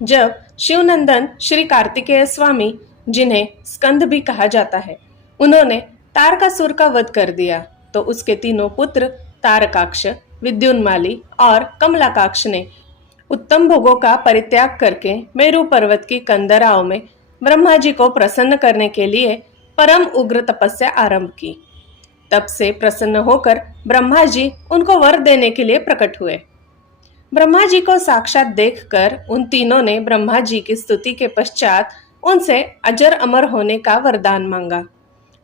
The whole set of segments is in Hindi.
जब शिवनंदन श्री कार्तिकेय स्वामी, जिन्हें स्कंद भी कहा जाता है, उन्होंने तारकासुर का वध कर दिया तो उसके तीनों पुत्र तारकाक्ष, विद्युन्माली और कमलाकाक्ष ने उत्तम भोगों का परित्याग करके मेरु पर्वत की कंदराओं में ब्रह्मा जी को प्रसन्न करने के लिए परम उग्र तपस्या आरंभ की। तब से प्रसन्न होकर ब्रह्मा जी उनको वर देने के लिए प्रकट हुए। ब्रह्मा जी को साक्षात देखकर उन तीनों ने ब्रह्मा जी की स्तुति के पश्चात उनसे अजर अमर होने का वरदान मांगा।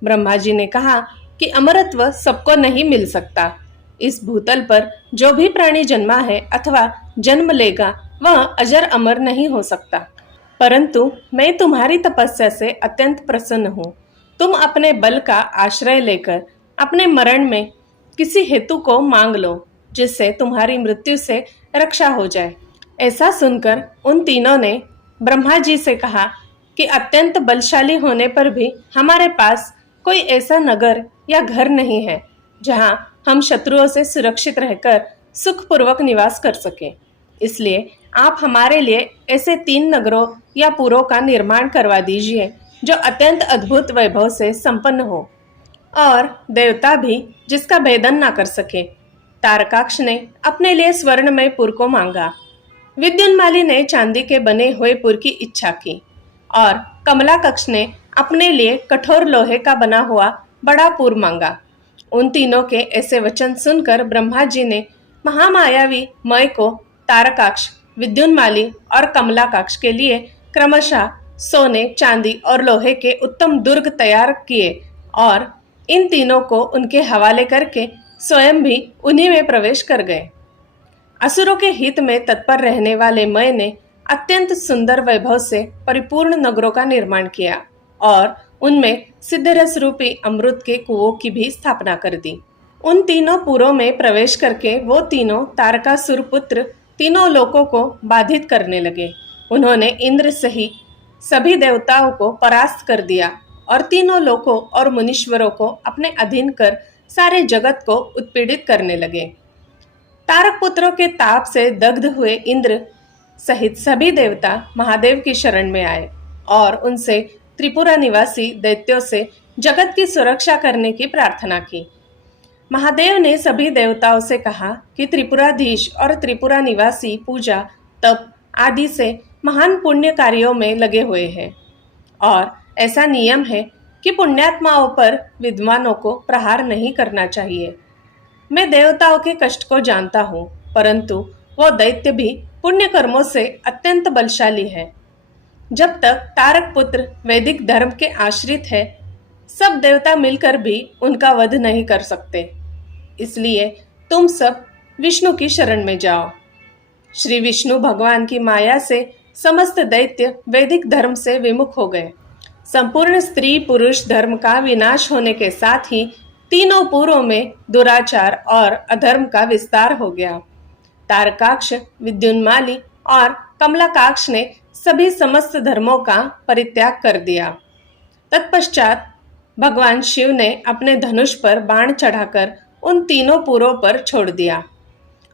ब्रह्मा जी ने कहा कि अमरत्व सबको नहीं मिल सकता। इस भूतल पर जो भी प्राणी जन्मा है अथवा जन्म लेगा वह अजर अमर नहीं हो सकता। परंतु मैं तुम्हारी तपस्या से अत्यंत प्रसन्न हूँ। तुम अपने बल का आश्रय लेकर अपने मरण में किसी हेतु को मांग लो जिससे तुम्हारी मृत्यु से रक्षा हो जाए। ऐसा सुनकर उन तीनों ने ब्रह्मा जी से कहा कि अत्यंत बलशाली होने पर भी हमारे पास कोई ऐसा नगर या घर नहीं है जहां हम शत्रुओं से सुरक्षित रहकर सुखपूर्वक निवास कर सकें। इसलिए आप हमारे लिए ऐसे 3 नगरों या पुरों का निर्माण करवा दीजिए जो अत्यंत अद्भुत वैभव से संपन्न हो और देवता भी जिसका भेदन ना कर सके। तारकाक्ष ने अपने लिए स्वर्णमय पुर को मांगा, विद्युन्माली ने चांदी के बने हुए पुर की इच्छा की और कमलाकक्ष ने अपने लिए कठोर लोहे का बना हुआ बड़ा पुर मांगा। उन तीनों के ऐसे वचन सुनकर ब्रह्मा जी ने महामायावी मय को तारकाक्ष, विद्युन्माली और कमलाकाक्ष के लिए क्रमशः सोने, चांदी और लोहे के उत्तम दुर्ग तैयार किए और इन तीनों को उनके हवाले करके स्वयं भी उन्हीं में प्रवेश कर गए। असुरों के हित में तत्पर रहने वाले मय ने अत्यंत सुंदर वैभव से परिपूर्ण नगरों का निर्माण किया और उनमें सिद्धरस रूपी अमृत के कुओं की भी स्थापना कर दी। उन तीनों पुरों में प्रवेश करके वो तीनों तारकासुर पुत्र तीनों लोकों को बाधित करने लगे। उन्होंने इंद्र सहित सभी देवताओं को परास्त कर दिया और तीनों लोकों और मुनीश्वरों को अपने अधीन कर सारे जगत को उत्पीड़ित करने लगे। तारक पुत्रों के ताप से दग्ध हुए इंद्र सहित सभी देवता महादेव की शरण में आए और उनसे त्रिपुरा निवासी दैत्यों से जगत की सुरक्षा करने की प्रार्थना की। महादेव ने सभी देवताओं से कहा कि त्रिपुराधीश और त्रिपुरा निवासी पूजा, तप आदि से महान पुण्य कार्यों में लगे हुए हैं और ऐसा नियम है कि पुण्यात्माओं पर विद्वानों को प्रहार नहीं करना चाहिए। मैं देवताओं के कष्ट को जानता हूँ, परंतु वो दैत्य भी पुण्य कर्मों से अत्यंत बलशाली है। जब तक तारक पुत्र वैदिक धर्म के आश्रित है, सब देवता मिलकर भी उनका वध नहीं कर सकते। इसलिए तुम सब विष्णु की शरण में जाओ। श्री विष्णु भगवान की माया से समस्त दैत्य वैदिक धर्म से विमुख हो गए। संपूर्ण स्त्री पुरुष धर्म का विनाश होने के साथ ही तीनों पुरों में दुराचार और अधर्म का विस्तार हो गया। तारकाक्ष, विद्युन्माली और कमलाकाक्ष ने सभी समस्त धर्मों का परित्याग कर दिया। तत्पश्चात भगवान शिव ने अपने धनुष पर बाण चढ़ाकर उन तीनों पुरों पर छोड़ दिया।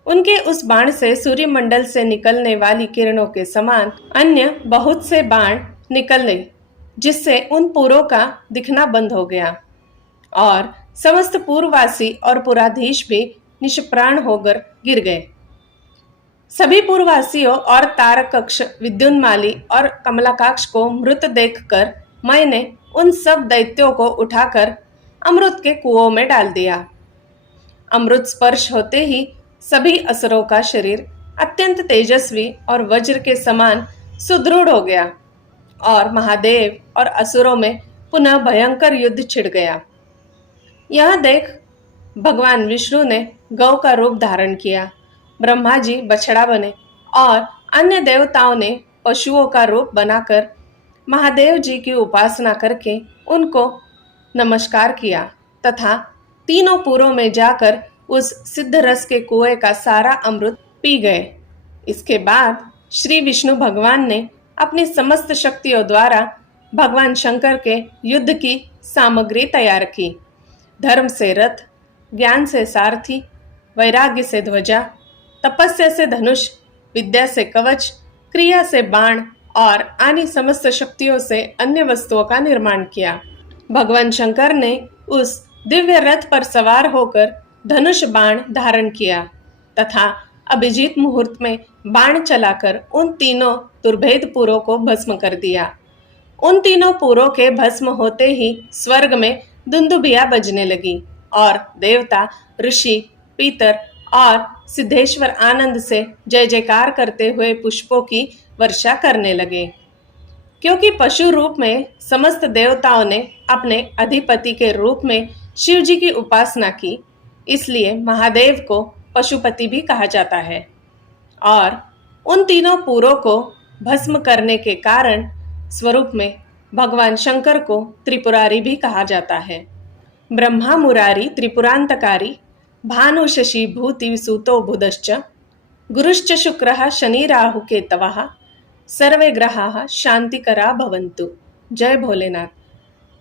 उनके उस बाण से सूर्यमंडल से निकलने वाली किरणों के समान अन्य बहुत से बाण निकले, जिससे उन पुरों का दिखना बंद हो गया और समस्त पूर्ववासी और पुराधीश भी निष्प्राण होकर गिर गए। सभी पूर्ववासियों और तारकाक्ष, विद्युन्माली और कमलाकाक्ष को मृत देखकर मय ने उन सब दैत्यों को उठाकर अमृत के कुओं में डाल दिया। अमृत स्पर्श होते ही सभी असुरों का शरीर अत्यंत तेजस्वी और वज्र के समान सुदृढ़ हो गया और महादेव और असुरों में पुनः भयंकर युद्ध छिड़ गया। यह देख भगवान विष्णु ने गौ का रूप धारण किया, ब्रह्मा जी बछड़ा बने और अन्य देवताओं ने पशुओं का रूप बनाकर महादेव जी की उपासना करके उनको नमस्कार किया तथा तीनों पुरों में जाकर उस सिद्ध रस के कुएं का सारा अमृत पी गए। इसके बाद श्री विष्णु भगवान ने अपनी समस्त शक्तियों द्वारा भगवान शंकर के युद्ध की सामग्री तैयार की। धर्म से रथ, ज्ञान से सारथी, वैराग्य से ध्वजा, तपस्या से धनुष, विद्या से कवच, क्रिया से बाण और अन्य समस्त शक्तियों से अन्य वस्तुओं का निर्माण किया। भगवान शंकर ने उस दिव्य रथ पर सवार होकर धनुष बाण धारण किया तथा अभिजीत मुहूर्त में बाण चलाकर उन तीनों दुर्भेद पुरों को भस्म कर दिया। उन तीनों पुरों के भस्म होते ही स्वर्ग में दुंदुभिया बजने लगी और देवता, ऋषि, पीतर और सिद्धेश्वर आनंद से जय जयकार करते हुए पुष्पों की वर्षा करने लगे। क्योंकि पशु रूप में समस्त देवताओं ने अपने अधिपति के रूप में शिव जी की उपासना की, इसलिए महादेव को पशुपति भी कहा जाता है। और उन तीनों पुरों को भस्म करने के कारण स्वरूप में भगवान शंकर को त्रिपुरारी भी कहा जाता है। ब्रह्मा मुरारी त्रिपुरांतकारी भानु शशि भूति विसूतो बुधश्च गुरुश्च शुक्रः शनि राहु केतवः सर्वे ग्रहाः शांतिकरा भवन्तु। जय भोलेनाथ।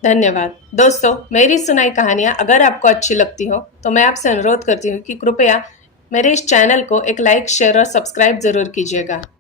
धन्यवाद। दोस्तों, मेरी सुनाई कहानियाँ अगर आपको अच्छी लगती हो तो मैं आपसे अनुरोध करती हूँ कि कृपया मेरे इस चैनल को एक लाइक, शेयर और सब्सक्राइब जरूर कीजिएगा।